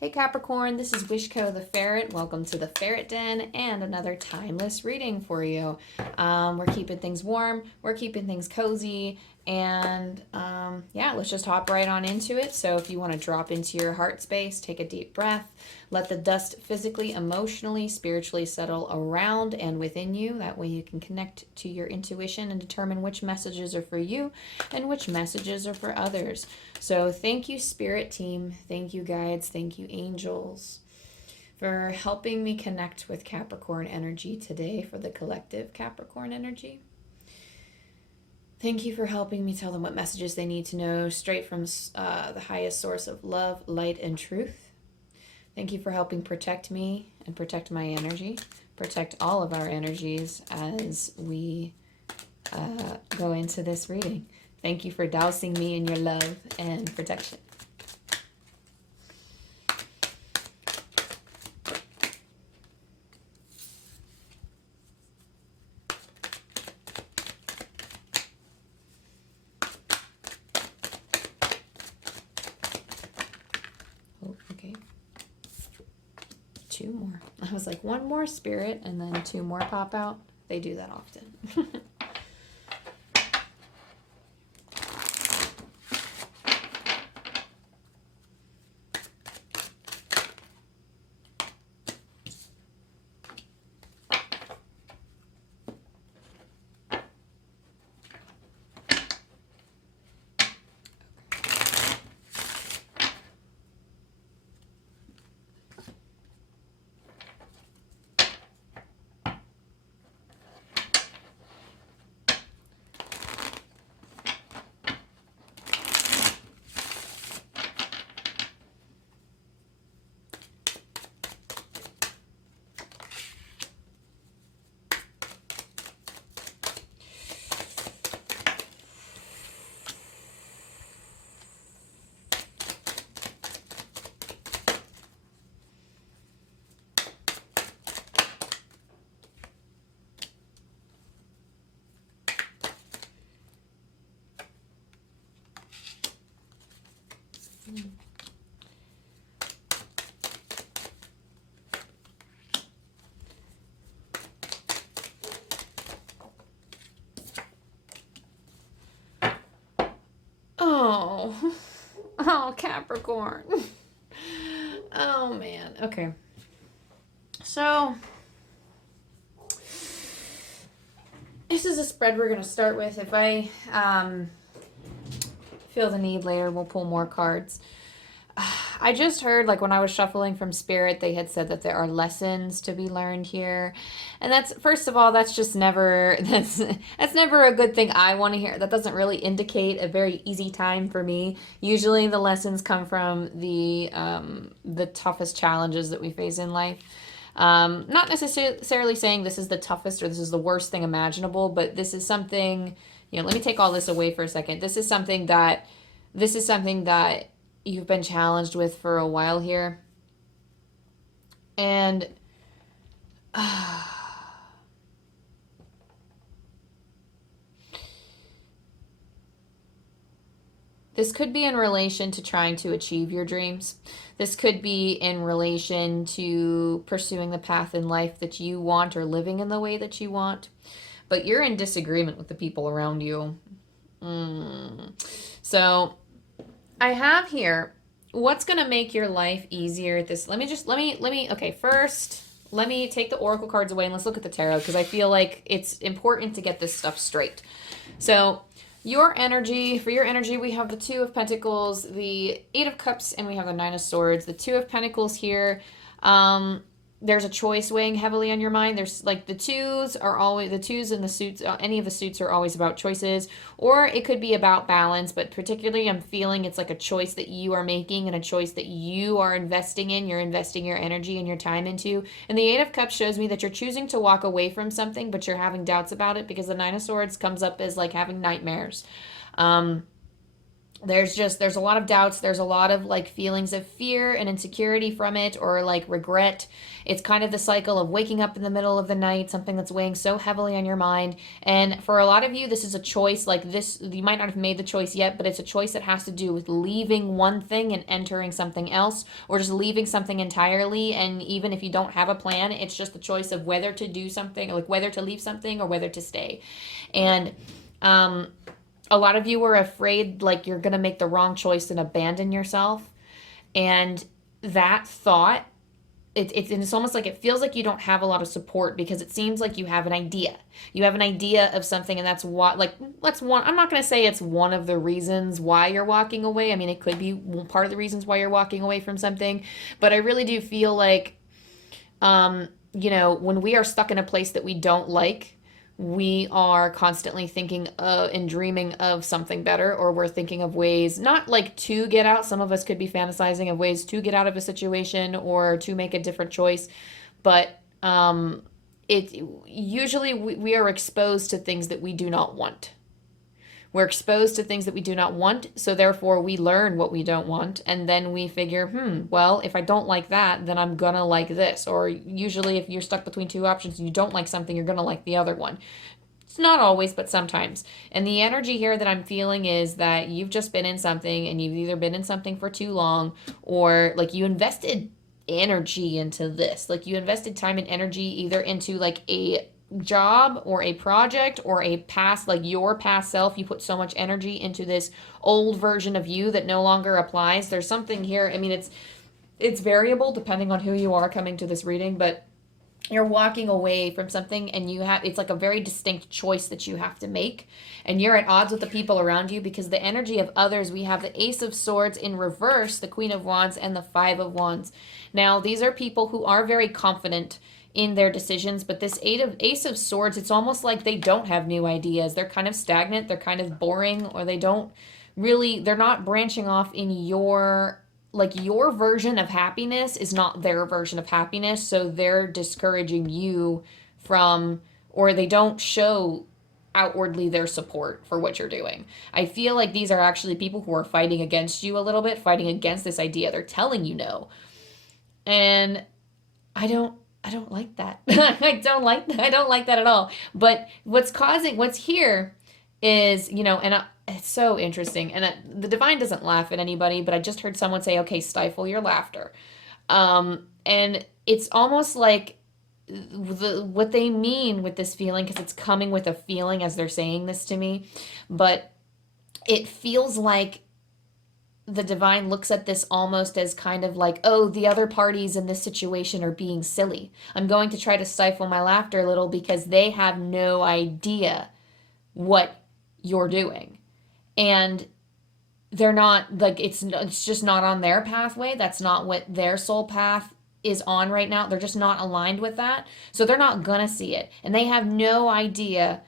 Hey Capricorn, this is Wishko the Ferret. Welcome to the Ferret Den and another timeless reading for you. We're keeping things warm, we're keeping things cozy, and yeah, let's just hop right on into it. So if you want to drop into your heart space, take a deep breath, let the dust physically, emotionally, spiritually settle around and within you. That way you can connect to your intuition and determine which messages are for you and which messages are for others. So thank you, Spirit Team. Thank you, guides. Thank you, angels, for helping me connect with Capricorn energy today for the collective Capricorn energy. Thank you for helping me tell them what messages they need to know straight from the highest source of love, light, and truth. Thank you for helping protect me and protect my energy, protect all of our energies as we go into this reading. Thank you for dousing me in your love and protection. Oh, okay. Two more. I was like, one more spirit and then two more pop out. They do that often. Oh, Capricorn. Oh, man. Okay. So, this is a spread we're going to start with. If I feel the need later, we'll pull more cards. I just heard, like, when I was shuffling from Spirit, they had said that there are lessons to be learned here. And that's, first of all, that's just never, that's never a good thing I want to hear. That doesn't really indicate a very easy time for me. Usually the lessons come from the toughest challenges that we face in life. Not necessarily saying this is the toughest or this is the worst thing imaginable, but this is something, let me take all this away for a second. This is something that you've been challenged with for a while here. And this could be in relation to trying to achieve your dreams. This could be in relation to pursuing the path in life that you want or living in the way that you want. But you're in disagreement with the people around you. So I have here, what's going to make your life easier at this? Okay, first, let me take the oracle cards away and let's look at the tarot because I feel like it's important to get this stuff straight. So for your energy, we have the Two of Pentacles, the Eight of Cups, and we have the Nine of Swords. The Two of Pentacles here, there's a choice weighing heavily on your mind. There's like the twos and the suits, any of the suits are always about choices, or it could be about balance, but particularly I'm feeling it's like a choice that you are making and a choice that you are investing in. You're investing your energy and your time into. And the Eight of Cups shows me that you're choosing to walk away from something, but you're having doubts about it because the Nine of Swords comes up as like having nightmares. there's a lot of doubts, there's a lot of like feelings of fear and insecurity from it, or like regret. It's kind of the cycle of waking up in the middle of the night, something that's weighing so heavily on your mind. And for a lot of you, this is a choice. Like this, you might not have made the choice yet, but it's a choice that has to do with leaving one thing and entering something else, or just leaving something entirely. And even if you don't have a plan, it's just the choice of whether to do something, like whether to leave something or whether to stay. And a lot of you are afraid like you're going to make the wrong choice and abandon yourself. And that thought, it's almost like it feels like you don't have a lot of support, because it seems like you have an idea. You have an idea of something, and that's what, like, that's one. I'm not going to say it's one of the reasons why you're walking away. I mean, it could be part of the reasons why you're walking away from something. But I really do feel like, when we are stuck in a place that we don't like, we are constantly thinking and dreaming of something better, or we're thinking of ways, not like to get out. Some of us could be fantasizing of ways to get out of a situation or to make a different choice. But it usually we are exposed to things that we do not want. We're exposed to things that we do not want, so therefore we learn what we don't want, and then we figure, well, if I don't like that, then I'm gonna like this. Or usually if you're stuck between two options and you don't like something, you're gonna like the other one. It's not always, but sometimes. And the energy here that I'm feeling is that you've just been in something, and you've either been in something for too long, or like you invested energy into this. Like you invested time and energy either into like a job or a project or a past, like your past self. You put so much energy into this old version of you that no longer applies. There's something here. I mean, it's variable depending on who you are coming to this reading, but you're walking away from something, and it's like a very distinct choice that you have to make, and you're at odds with the people around you, because the energy of others, we have the Ace of Swords in reverse, the Queen of Wands, and the Five of Wands. Now these are people who are very confident in their decisions, but this Ace of Swords, it's almost like they don't have new ideas. They're kind of stagnant, they're kind of boring, or they're not branching off in your version of happiness is not their version of happiness, so they're discouraging you from, or they don't show outwardly their support for what you're doing. I feel like these are actually people who are fighting against you a little bit, fighting against this idea. They're telling you no. And I don't like that. I don't like that at all. But what's here is, it's so interesting. And the divine doesn't laugh at anybody, but I just heard someone say, okay, stifle your laughter. And it's almost like what they mean with this feeling, because it's coming with a feeling as they're saying this to me, but it feels like the divine looks at this almost as kind of like, oh, the other parties in this situation are being silly. I'm going to try to stifle my laughter a little because they have no idea what you're doing. And they're not, like, it's just not on their pathway. That's not what their soul path is on right now. They're just not aligned with that. So they're not gonna see it. And they have no idea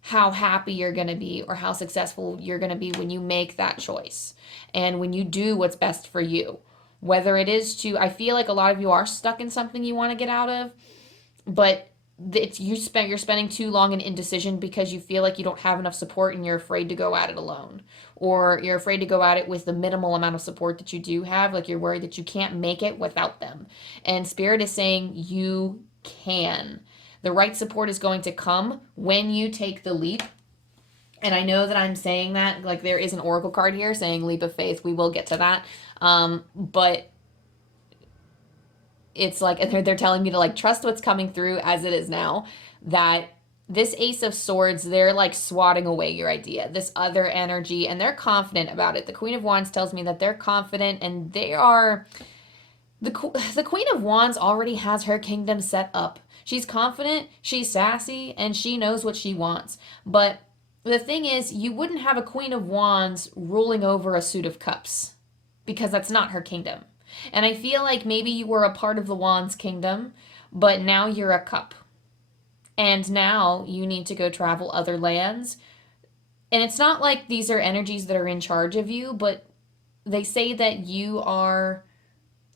how happy you're going to be or how successful you're going to be when you make that choice and when you do what's best for you. Whether it is I feel like a lot of you are stuck in something you want to get out of, but you're spending too long in indecision because you feel like you don't have enough support and you're afraid to go at it alone, or you're afraid to go at it with the minimal amount of support that you do have. Like you're worried that you can't make it without them. And Spirit is saying you can. The right support is going to come when you take the leap. And I know that I'm saying that, like there is an oracle card here saying leap of faith. We will get to that. But it's like, and they're telling me to like trust what's coming through as it is now. That this Ace of Swords, they're like swatting away your idea, this other energy, and they're confident about it. The Queen of Wands tells me that they're confident, and they are, the Queen of Wands already has her kingdom set up. She's confident, she's sassy, and she knows what she wants. But the thing is, you wouldn't have a Queen of Wands ruling over a suit of cups, because that's not her kingdom. And I feel like maybe you were a part of the Wands kingdom, but now you're a cup. And now you need to go travel other lands. And it's not like these are energies that are in charge of you, but they say that you are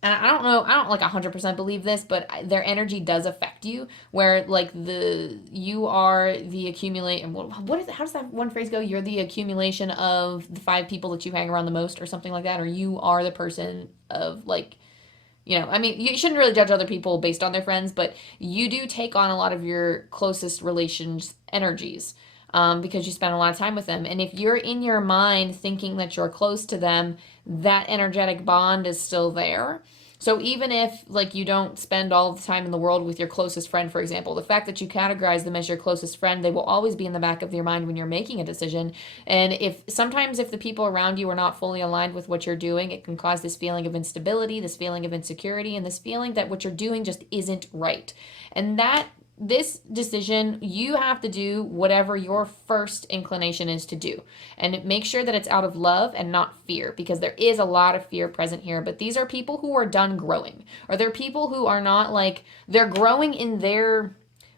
and I don't like 100% believe this, but their energy does affect you, where like you are the accumulate, and what is it, how does that one phrase go? You're the accumulation of the 5 people that you hang around the most, or something like that, or you are the person of like, I mean, you shouldn't really judge other people based on their friends, but you do take on a lot of your closest relations' energies, because you spend a lot of time with them. And if you're in your mind thinking that you're close to them, that energetic bond is still there. So even if like you don't spend all the time in the world with your closest friend, for example, the fact that you categorize them as your closest friend, they will always be in the back of your mind when you're making a decision. And if the people around you are not fully aligned with what you're doing, it can cause this feeling of instability, this feeling of insecurity, and this feeling that what you're doing just isn't right. And this decision, you have to do whatever your first inclination is to do, and make sure that it's out of love and not fear, because there is a lot of fear present here. But these are people who are done growing, or they're people who are not like, they're growing in their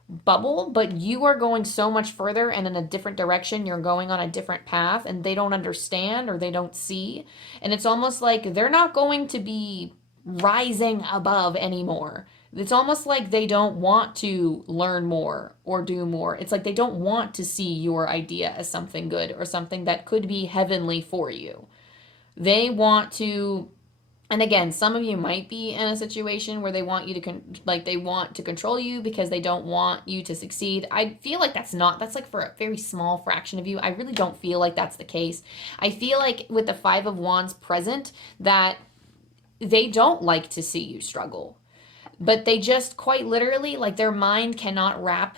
bubble, but you are going so much further and in a different direction. You're going on a different path, and they don't understand, or they don't see. And it's almost like they're not going to be rising above anymore. It's almost like they don't want to learn more or do more. It's like they don't want to see your idea as something good or something that could be heavenly for you. They want to, and again, some of you might be in a situation where they want you to they want to control you because they don't want you to succeed. I feel like that's like for a very small fraction of you. I really don't feel like that's the case. I feel like with the 5 of Wands present, that they don't like to see you struggle. But they just quite literally, like, their mind cannot wrap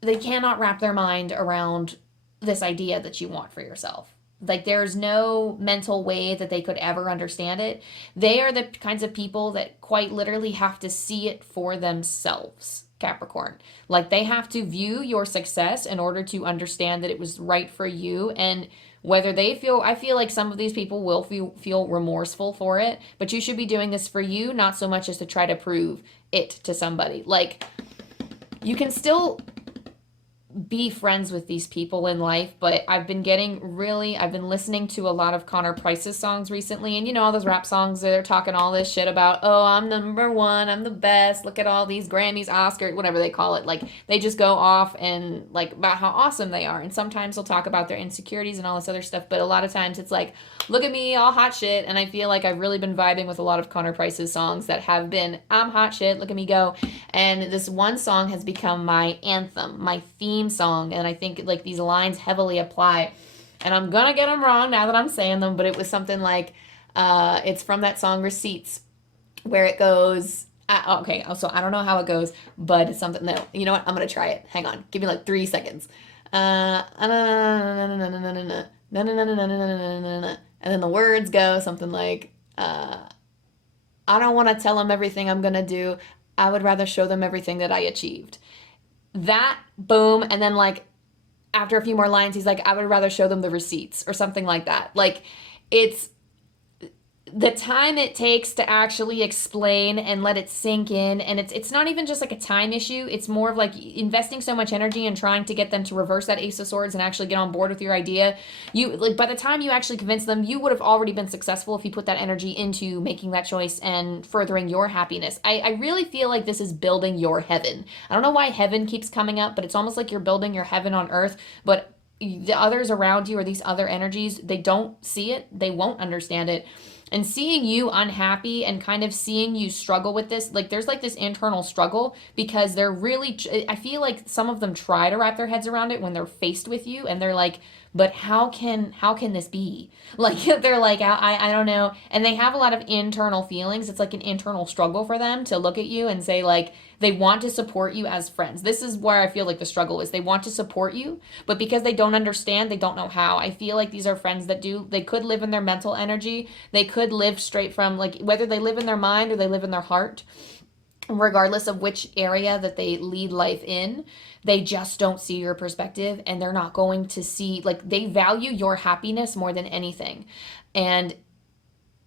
their mind around this idea that you want for yourself. Like, there's no mental way that they could ever understand it. They are the kinds of people that quite literally have to see it for themselves, Capricorn. Like, they have to view your success in order to understand that it was right for you. And whether I feel like some of these people will feel remorseful for it, but you should be doing this for you, not so much as to try to prove it to somebody. Like, you can still be friends with these people in life, but I've been listening to a lot of Connor Price's songs recently, and all those rap songs, they're talking all this shit about, oh, I'm number one, I'm the best, look at all these Grammys, Oscars, whatever they call it. Like, they just go off and like about how awesome they are, and sometimes they'll talk about their insecurities and all this other stuff, but a lot of times it's like, look at me, all hot shit. And I feel like I've really been vibing with a lot of Connor Price's songs that have been, I'm hot shit, look at me go. And this one song has become my anthem, my theme song, and I think like these lines heavily apply, and I'm gonna get them wrong now that I'm saying them, but it was something like, it's from that song Receipts, where it goes, okay, so I don't know how it goes, but it's something, no, you know what, I'm gonna try it, hang on, give me like 3 seconds, and then the words go something like, I don't want to tell them everything I'm gonna do, I would rather show them everything that I achieved. That, boom, and then like after a few more lines, he's like, I would rather show them the receipts, or something like that. Like, it's the time it takes to actually explain and let it sink in, and it's not even just like a time issue, it's more of like investing so much energy and trying to get them to reverse that Ace of Swords and actually get on board with your idea. You, like, by the time you actually convince them, you would have already been successful if you put that energy into making that choice and furthering your happiness. I really feel like this is building your heaven. I don't know why heaven keeps coming up, but it's almost like you're building your heaven on earth, but the others around you, or these other energies, they don't see it, they won't understand it. And seeing you unhappy and kind of seeing you struggle with this, like, there's like this internal struggle, because they're really, I feel like some of them try to wrap their heads around it when they're faced with you, and they're like, but how can this be? Like, they're like, I don't know. And they have a lot of internal feelings. It's like an internal struggle for them to look at you and say, like, they want to support you as friends. This is where I feel like the struggle is. They want to support you, but because they don't understand, they don't know how. I feel like these are friends that they could live in their mental energy. They could live straight from, like, whether they live in their mind or they live in their heart, regardless of which area that they lead life in, they just don't see your perspective, and they're not going to see, like, they value your happiness more than anything. And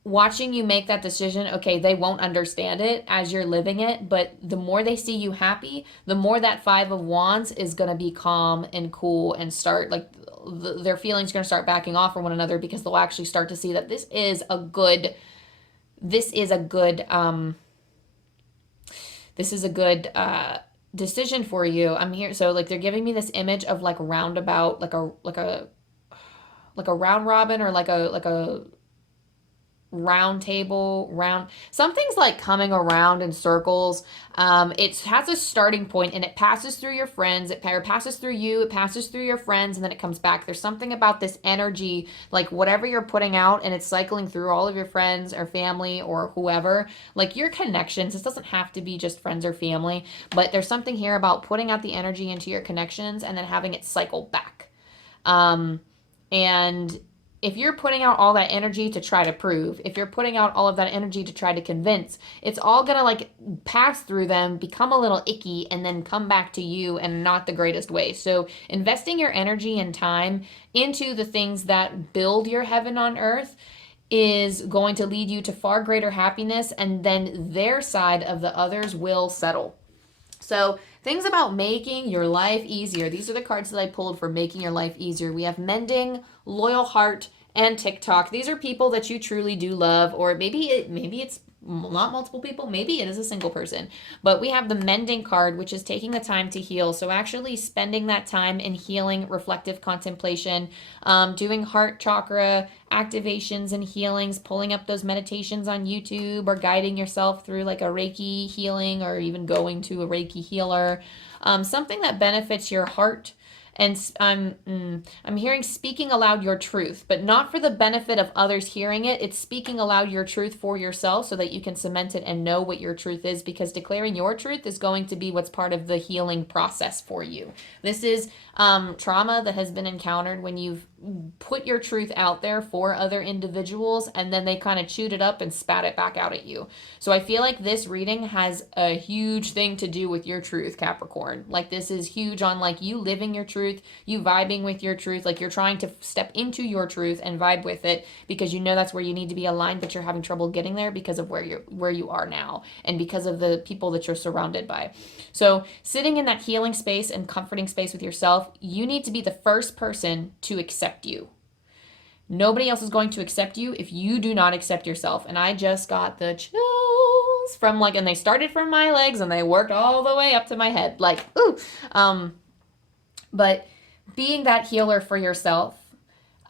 watching you make that decision, okay, they won't understand it as you're living it, but the more they see you happy, the more that 5 of Wands is going to be calm and cool and start, like, their feelings are going to start backing off from one another, because they'll actually start to see that this is a good this is a good decision for you. I'm here. So like they're giving me this image of like roundabout, like a round robin, or like a round table, round, something's like coming around in circles. It has a starting point and it passes through your friends, it passes through you, it passes through your friends, and then it comes back. There's something about this energy, like whatever you're putting out, and it's cycling through all of your friends or family or whoever, like your connections. This doesn't have to be just friends or family, but there's something here about putting out the energy into your connections and then having it cycle back. And if you're putting out all that energy to try to prove, if you're putting out all of that energy to try to convince, it's all going to like pass through them, become a little icky, and then come back to you in not the greatest way. So investing your energy and time into the things that build your heaven on earth is going to lead you to far greater happiness, and then their side of the others will settle. So things about making your life easier. These are the cards that I pulled for making your life easier. We have mending, loyal heart, and TikTok. These are people that you truly do love, or maybe it's not multiple people, maybe it is a single person. But we have the mending card, which is taking the time to heal. So actually spending that time in healing, reflective contemplation, doing heart chakra activations and healings, pulling up those meditations on YouTube, or guiding yourself through like a Reiki healing, or even going to a Reiki healer. Something that benefits your heart. And I'm hearing speaking aloud your truth, but not for the benefit of others hearing it. It's speaking aloud your truth for yourself so that you can cement it and know what your truth is, because declaring your truth is going to be what's part of the healing process for you. This is trauma that has been encountered when you've put your truth out there for other individuals, and then they kind of chewed it up and spat it back out at you. So I feel like this reading has a huge thing to do with your truth, Capricorn. Like this is huge on like you living your truth, you vibing with your truth, like you're trying to step into your truth and vibe with it, because you know that's where you need to be aligned, but you're having trouble getting there because of where you are now, and because of the people that you're surrounded by. So sitting in that healing space and comforting space with yourself, you need to be the first person to accept you. Nobody else is going to accept you if you do not accept yourself. And I just got the chills from like, and they started from my legs and they worked all the way up to my head. Like, ooh. But being that healer for yourself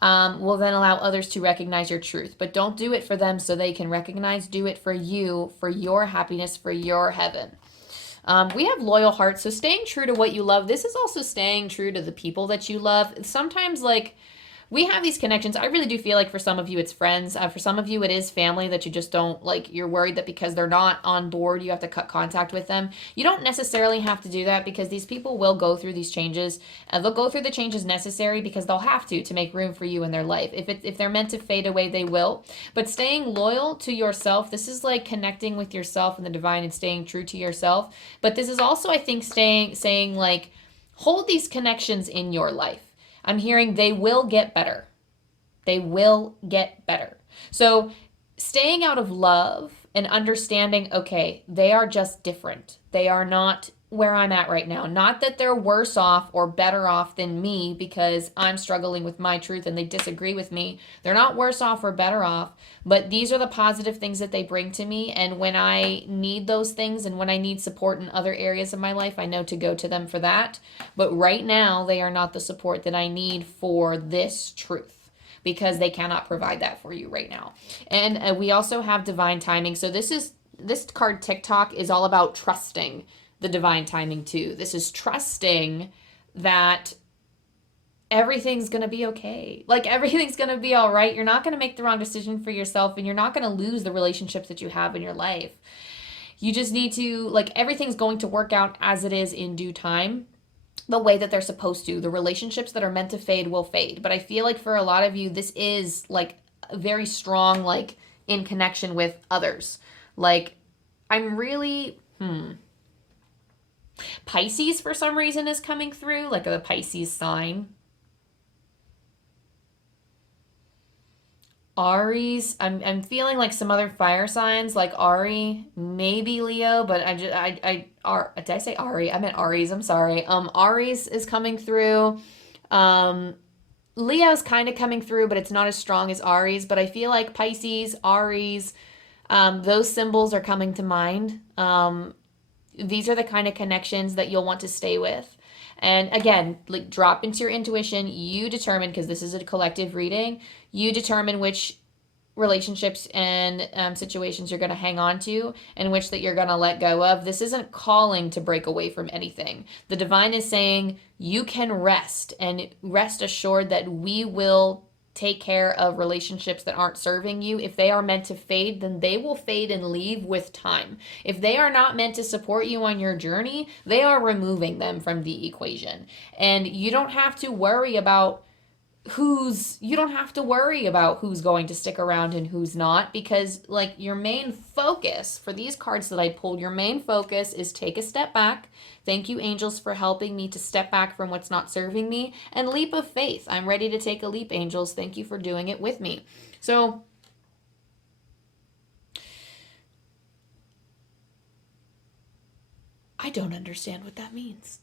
will then allow others to recognize your truth. But don't do it for them so they can recognize. Do it for you, for your happiness, for your heaven. We have loyal hearts, so staying true to what you love. This is also staying true to the people that you love. Sometimes, like, we have these connections. I really do feel like for some of you it's friends. For some of you it is family that you just don't, like, you're worried that because they're not on board, you have to cut contact with them. You don't necessarily have to do that, because these people will go through these changes. They'll go through the changes necessary because they'll have to make room for you in their life. If they're meant to fade away, they will. But staying loyal to yourself, this is like connecting with yourself and the divine and staying true to yourself. But this is also, I think, saying like, hold these connections in your life. I'm hearing they will get better. They will get better. So staying out of love and understanding, okay, they are just different. They are not where I'm at right now. Not that they're worse off or better off than me because I'm struggling with my truth and they disagree with me. They're not worse off or better off, but these are the positive things that they bring to me. And when I need those things and when I need support in other areas of my life, I know to go to them for that. But right now, they are not the support that I need for this truth, because they cannot provide that for you right now. And we also have divine timing. So this card, TikTok, is all about trusting the divine timing too. This is trusting that everything's going to be okay. Like everything's going to be all right. You're not going to make the wrong decision for yourself, and you're not going to lose the relationships that you have in your life. You just need to, like, everything's going to work out as it is in due time, the way that they're supposed to. The relationships that are meant to fade will fade. But I feel like for a lot of you, this is like very strong, like in connection with others. Like I'm really, Pisces for some reason is coming through, like a Pisces sign. Aries, I'm feeling like some other fire signs, like Ari, maybe Leo, but did I say Ari? I meant Aries, I'm sorry. Aries is coming through. Leo's kind of coming through, but it's not as strong as Aries, but I feel like Pisces, Aries, Those symbols are coming to mind. These are the kind of connections that you'll want to stay with. And again, like drop into your intuition. You determine, because this is a collective reading, you determine which relationships and situations you're going to hang on to and which that you're going to let go of. This isn't calling to break away from anything. The divine is saying you can rest, and rest assured that we will take care of relationships that aren't serving you. If they are meant to fade, then they will fade and leave with time. If they are not meant to support you on your journey, they are removing them from the equation. And you don't have to worry about who's going to stick around and who's not, because like your main focus for these cards that I pulled, your main focus is take a step back. Thank you, angels, for helping me to step back from what's not serving me, and leap of faith. I'm ready to take a leap, angels. Thank you for doing it with me. So I don't understand what that means.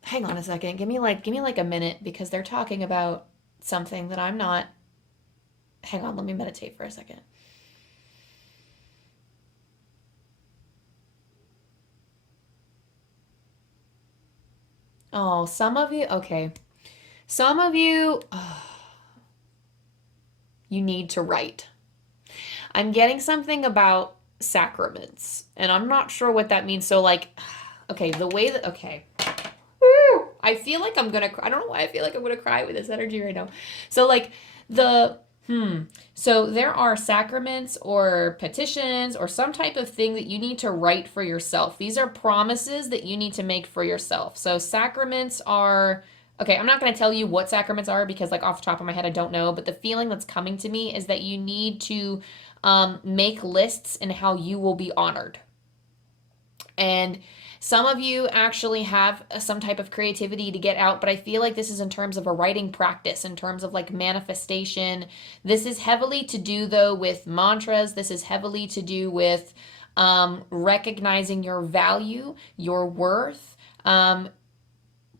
Hang on a second. Give me like a minute, because they're talking about something that I'm not. Hang on, let me meditate for a second. Oh, some of you, okay. Some of you, you need to write. I'm getting something about sacraments, and I'm not sure what that means. So like, okay, the way that, okay. I feel like I'm gonna cry. I don't know why I feel like I'm gonna cry with this energy right now. So like so there are sacraments or petitions or some type of thing that you need to write for yourself. These are promises that you need to make for yourself. So sacraments are, okay, I'm not going to tell you what sacraments are, because like off the top of my head, I don't know. But the feeling that's coming to me is that you need to make lists in how you will be honored. And some of you actually have some type of creativity to get out, but I feel like this is in terms of a writing practice, in terms of like manifestation. This is heavily to do, though, with mantras. This is heavily to do with recognizing your value, your worth,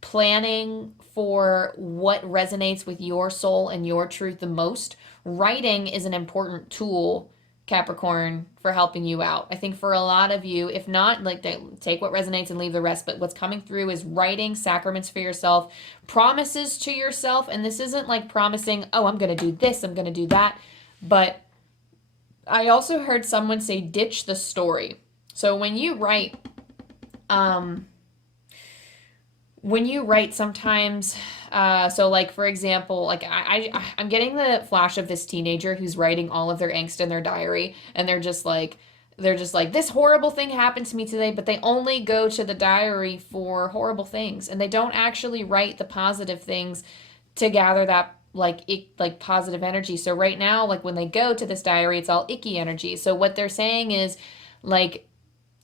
planning for what resonates with your soul and your truth the most. Writing is an important tool, Capricorn, for helping you out. I think for a lot of you, if not, like, take what resonates and leave the rest, but what's coming through is writing sacraments for yourself, promises to yourself. And this isn't like promising, oh, I'm going to do this, I'm going to do that. But I also heard someone say, ditch the story. So when you write, sometimes, so like, for example, like I'm getting the flash of this teenager who's writing all of their angst in their diary, and they're just like, this horrible thing happened to me today, but they only go to the diary for horrible things, and they don't actually write the positive things to gather that like positive energy. So right now, like when they go to this diary, it's all icky energy. So what they're saying is, like,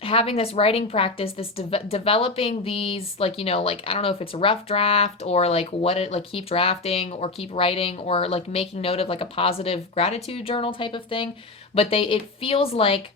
having this writing practice, this developing these, like, you know, like, I don't know if it's a rough draft or like what it, like, keep drafting or keep writing, or like making note of like a positive gratitude journal type of thing. But it feels like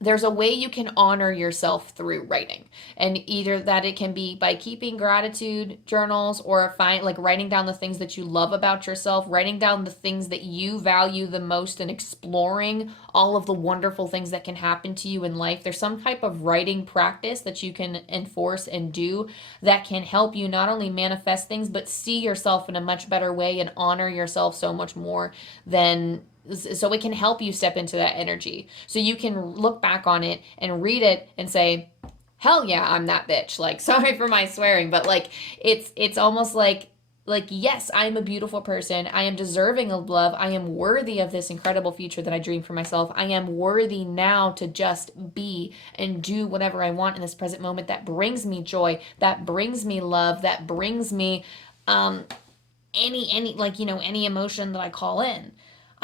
there's a way you can honor yourself through writing, and either that it can be by keeping gratitude journals, or like writing down the things that you love about yourself, writing down the things that you value the most, and exploring all of the wonderful things that can happen to you in life. There's some type of writing practice that you can enforce and do that can help you not only manifest things, but see yourself in a much better way and honor yourself so much more than, so it can help you step into that energy. So you can look back on it and read it and say, hell yeah, I'm that bitch. Like, sorry for my swearing, but like, it's almost like, yes, I am a beautiful person. I am deserving of love. I am worthy of this incredible future that I dream for myself. I am worthy now to just be and do whatever I want in this present moment that brings me joy, that brings me love, that brings me any like, you know, any emotion that I call in.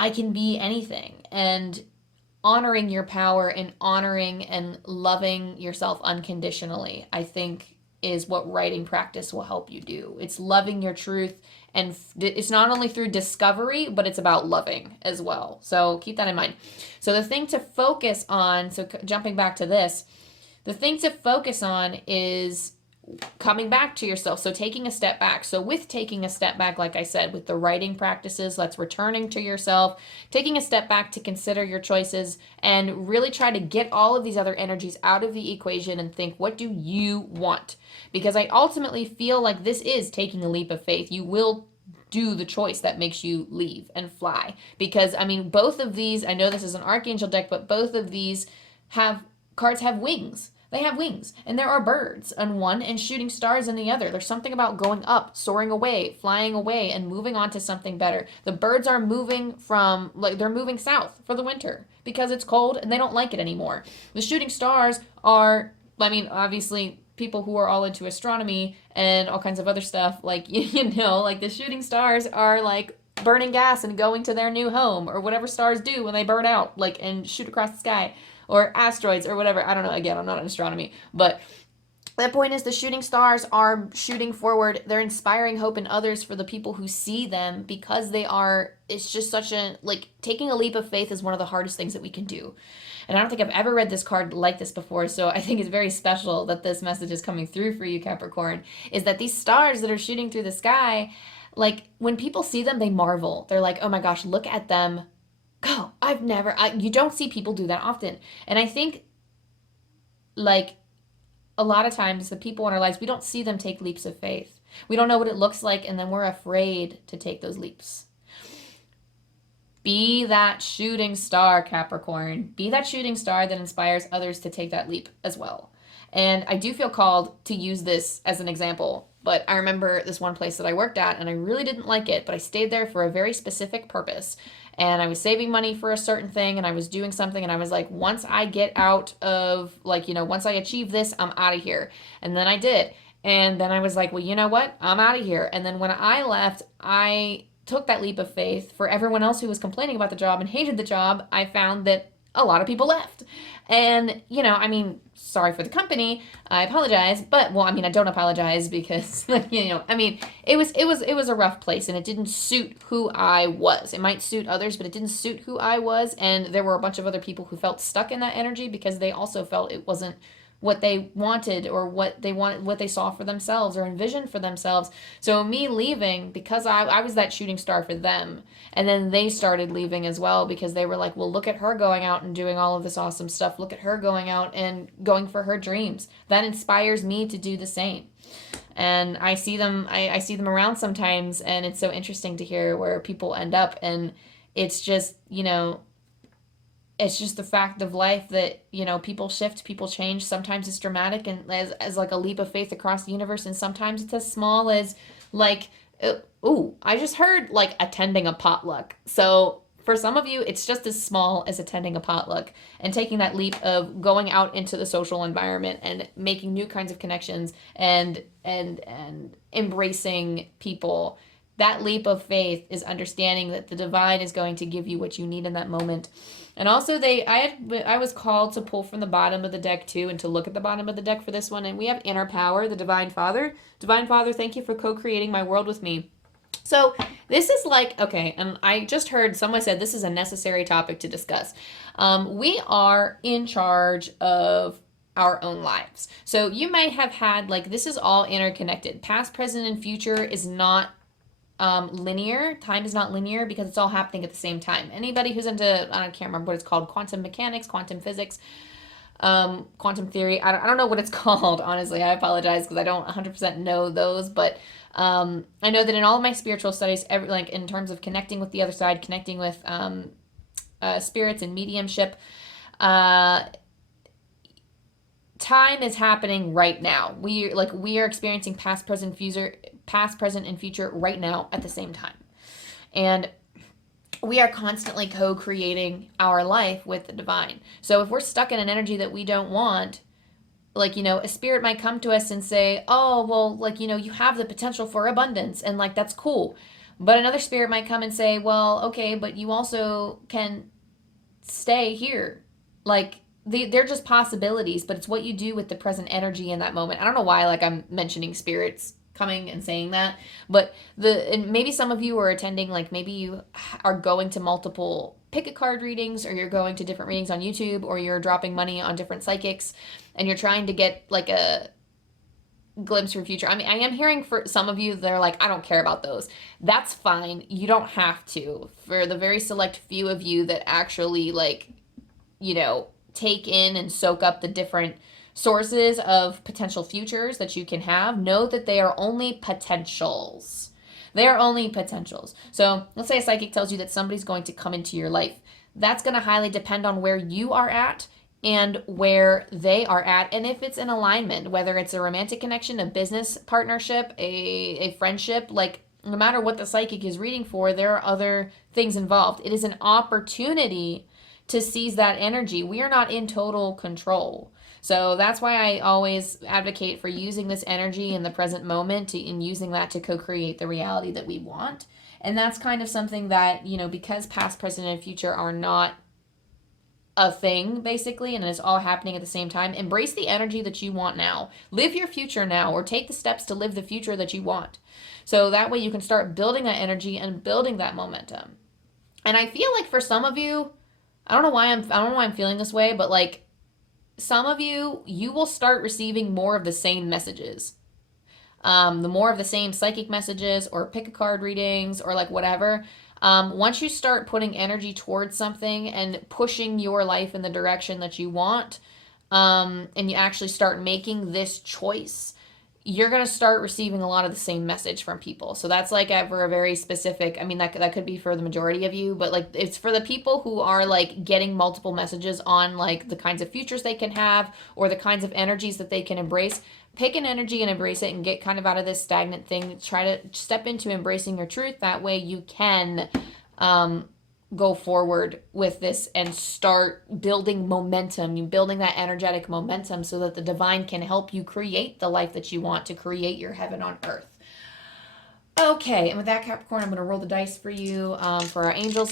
I can be anything. And honoring your power and honoring and loving yourself unconditionally, I think, is what writing practice will help you do. It's loving your truth, and it's not only through discovery, but it's about loving as well. So keep that in mind. So the thing to focus on, so jumping back to this, the thing to focus on is coming back to yourself. So taking a step back. So with taking a step back, like I said, with the writing practices, that's returning to yourself, taking a step back to consider your choices and really try to get all of these other energies out of the equation and think, what do you want? Because I ultimately feel like this is taking a leap of faith. You will do the choice that makes you leave and fly. Because, I mean, both of these, I know this is an Archangel deck, but both of these cards have wings. They have wings, and there are birds in one and shooting stars in the other. There's something about going up, soaring away, flying away, and moving on to something better. The birds are moving from, like, they're moving south for the winter because it's cold and they don't like it anymore. The shooting stars are, I mean, obviously, people who are all into astronomy and all kinds of other stuff, like, you know, like the shooting stars are like burning gas and going to their new home, or whatever stars do when they burn out, like, and shoot across the sky. Or asteroids or whatever. I don't know. Again, I'm not in astronomy. But the point is the shooting stars are shooting forward. They're inspiring hope in others for the people who see them, because they are, it's just such a, like, taking a leap of faith is one of the hardest things that we can do. And I don't think I've ever read this card like this before, so I think it's very special that this message is coming through for you, Capricorn, is that these stars that are shooting through the sky, like, when people see them, they marvel. They're like, oh my gosh, look at them. Oh, you don't see people do that often. And I think, like, a lot of times the people in our lives, we don't see them take leaps of faith. We don't know what it looks like, and then we're afraid to take those leaps. Be that shooting star, Capricorn. Be that shooting star that inspires others to take that leap as well. And I do feel called to use this as an example, but I remember this one place that I worked at, and I really didn't like it, but I stayed there for a very specific purpose. And I was saving money for a certain thing, and I was doing something, and I was like, once I get out of, like, you know, once I achieve this, I'm out of here. And then I did. And then I was like, well, you know what? I'm out of here. And then when I left, I took that leap of faith. For everyone else who was complaining about the job and hated the job, I found that a lot of people left. And, you know, I mean, sorry for the company. I apologize. But, well, I mean, I don't apologize because, you know, I mean, it was a rough place, and it didn't suit who I was. It might suit others, but it didn't suit who I was. And there were a bunch of other people who felt stuck in that energy because they also felt it wasn't what they wanted, or what they saw for themselves or envisioned for themselves. So me leaving, because I was that shooting star for them, and then they started leaving as well because they were like, well, look at her going out and doing all of this awesome stuff. Look at her going out and going for her dreams. That inspires me to do the same. And I see them around sometimes, and it's so interesting to hear where people end up. And it's just, you know, it's just the fact of life that, you know, people shift, people change. Sometimes it's dramatic and as like a leap of faith across the universe. And sometimes it's as small as, like, I just heard, like, attending a potluck. So for some of you, it's just as small as attending a potluck and taking that leap of going out into the social environment and making new kinds of connections and embracing people. That leap of faith is understanding that the divine is going to give you what you need in that moment. And also I was called to pull from the bottom of the deck too, and to look at the bottom of the deck for this one. And we have Inner Power, the Divine Father. Divine Father, thank you for co-creating my world with me. So this is like, okay, and I just heard someone said this is a necessary topic to discuss. We are in charge of our own lives. So you might have had, like, this is all interconnected. Past, present, and future is not linear. Time is not linear because it's all happening at the same time. Anybody who's into, I can't remember what it's called, quantum mechanics, quantum physics, quantum theory, I don't know what it's called, honestly. I apologize because I don't 100% know those, but I know that in all of my spiritual studies, like in terms of connecting with the other side, connecting with spirits and mediumship, time is happening right now. We are experiencing past, present, and future right now at the same time. And we are constantly co-creating our life with the divine. So if we're stuck in an energy that we don't want, like, you know, a spirit might come to us and say, oh, well, like, you know, you have the potential for abundance, and, like, that's cool. But another spirit might come and say, well, okay, but you also can stay here. Like, they're just possibilities, but it's what you do with the present energy in that moment. I don't know why, like, I'm mentioning spirits coming and saying that, but and maybe some of you are attending, like, maybe you are going to multiple pick a card readings, or you're going to different readings on YouTube, or you're dropping money on different psychics, and you're trying to get, like, glimpse for future. I mean, I am hearing for some of you, they're like, I don't care about those. That's fine. You don't have to. For the very select few of you that actually, like, you know, take in and soak up the different sources of potential futures that you can have, know that they are only potentials. They are only potentials. So let's say a psychic tells you that somebody's going to come into your life. That's going to highly depend on where you are at and where they are at, and if it's in alignment, whether it's a romantic connection, a business partnership, a friendship, like no matter what the psychic is reading for, there are other things involved. It is an opportunity to seize that energy. We are not in total control. So that's why I always advocate for using this energy in the present moment and using that to co-create the reality that we want. And that's kind of something that, you know, because past, present, and future are not a thing, basically, and it's all happening at the same time, embrace the energy that you want now. Live your future now, or take the steps to live the future that you want. So that way you can start building that energy and building that momentum. And I feel like for some of you, I don't know why I'm feeling this way, but like some of you, you will start receiving more of the same messages. The more of the same psychic messages or pick a card readings or like whatever. Once you start putting energy towards something and pushing your life in the direction that you want, and you actually start making this choice, you're going to start receiving a lot of the same message from people. So that's like for a very specific, I mean, that could be for the majority of you, but like it's for the people who are like getting multiple messages on like the kinds of futures they can have or the kinds of energies that they can embrace. Pick an energy and embrace it and get kind of out of this stagnant thing. Try to step into embracing your truth. That way you can go forward with this and start building momentum. You're building that energetic momentum so that the divine can help you create the life that you want, to create your heaven on earth. Okay, and with that, Capricorn, I'm going to roll the dice for you for our Angel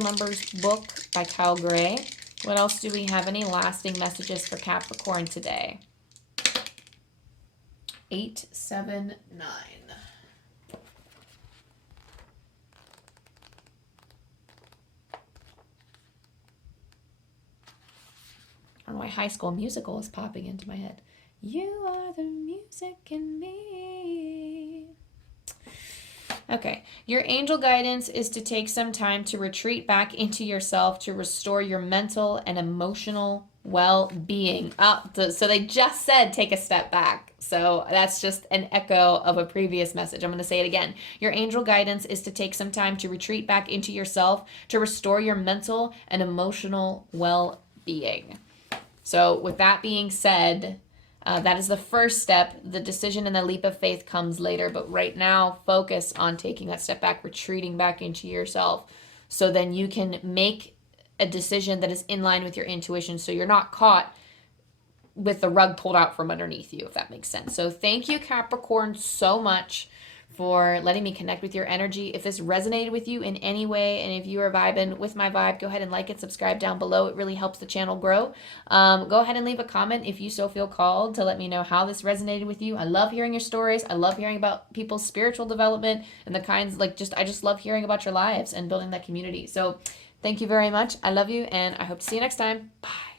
Numbers book by Kyle Gray. What else do we have? Any lasting messages for Capricorn today? 8, 7, 9. I don't know why High School Musical is popping into my head. You are the music in me. Okay, your angel guidance is to take some time to retreat back into yourself to restore your mental and emotional well-being. So they just said take a step back. So that's just an echo of a previous message. I'm going to say it again. Your angel guidance is to take some time to retreat back into yourself to restore your mental and emotional well-being. So with that being said, that is the first step. The decision and the leap of faith comes later. But right now, focus on taking that step back, retreating back into yourself, so then you can make a decision that is in line with your intuition, so you're not caught with the rug pulled out from underneath you, if that makes sense. So thank you, Capricorn, so much for letting me connect with your energy. If this resonated with you in any way, and if you are vibing with my vibe, go ahead and like and subscribe down below. It really helps the channel grow. Go ahead and leave a comment if you so feel called to let me know how this resonated with you. I love hearing your stories. I love hearing about people's spiritual development and the kinds, I just love hearing about your lives and building that community. So thank you very much. I love you, and I hope to see you next time. Bye.